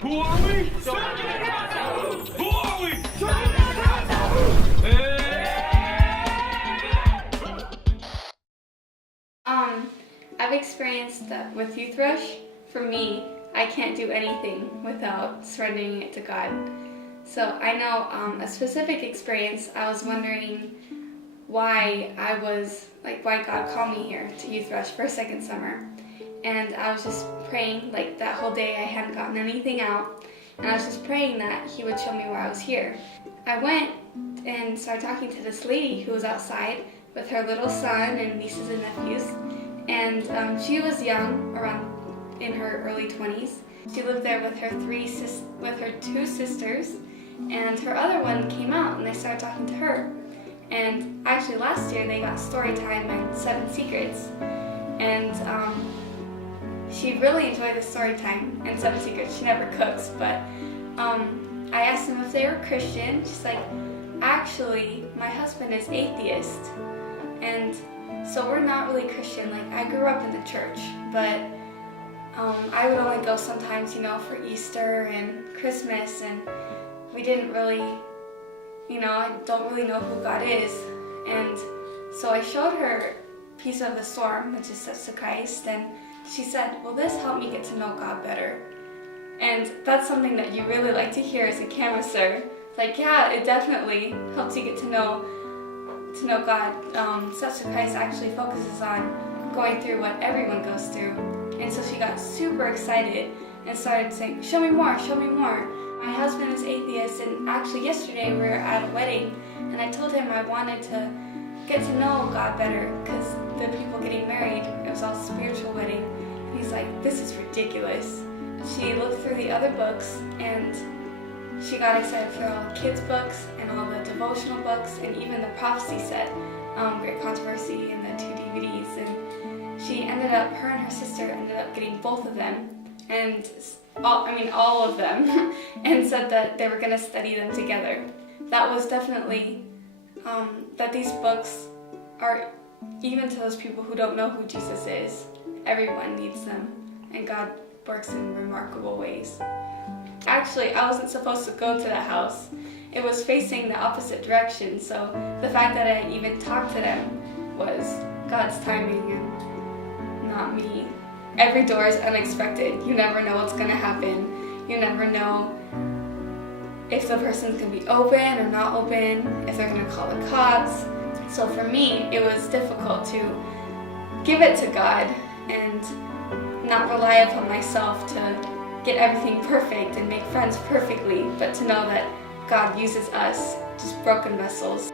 Who are we? Who are we? I've experienced that with Youth Rush. For me, I can't do anything without surrendering it to God. So I know a specific experience. I was wondering why God called me here to Youth Rush for a second summer. And I was just praying, like that whole day I hadn't gotten anything out. And I was just praying that He would show me why I was here. I went and started talking to this lady who was outside with her little son and nieces and nephews. And she was young, around in her early 20s. She lived there with her two sisters, and her other one came out and they started talking to her. And actually last year they got story time and 7 Secrets. And she really enjoyed the story time and 7 Secrets. She never cooks, but I asked them if they were Christian. She's like, actually, my husband is atheist. And so we're not really Christian. Like, I grew up in the church, but I would only go sometimes, for Easter and Christmas, and we didn't really, I don't really know who God is. And so I showed her Piece of the Storm, which is Steps to Christ, and she said, well, this helped me get to know God better. And that's something that you really like to hear as a canvasser. It's like, yeah, it definitely helps you get to know God. Steps to Christ actually focuses on going through what everyone goes through. And so she got super excited and started saying, show me more, show me more. My husband is atheist, and actually yesterday we were at a wedding, and I told him I wanted to get to know God better because the people getting married, it was all spiritual wedding. And he's like, this is ridiculous. She looked through the other books, and she got excited for all the kids' books and all the devotional books and even the prophecy set, Great Controversy, and the 2 DVDs. And her and her sister ended up getting both of them, and all of them, and said that they were going to study them together. That was definitely, that these books are, even to those people who don't know who Jesus is, everyone needs them, and God works in remarkable ways. Actually, I wasn't supposed to go to that house. It was facing the opposite direction, so the fact that I even talked to them was God's timing and not me. Every door is unexpected. You never know what's going to happen. You never know if the person's going to be open or not open, if they're going to call the cops. So for me, it was difficult to give it to God and not rely upon myself to get everything perfect and make friends perfectly, but to know that God uses us, just broken vessels.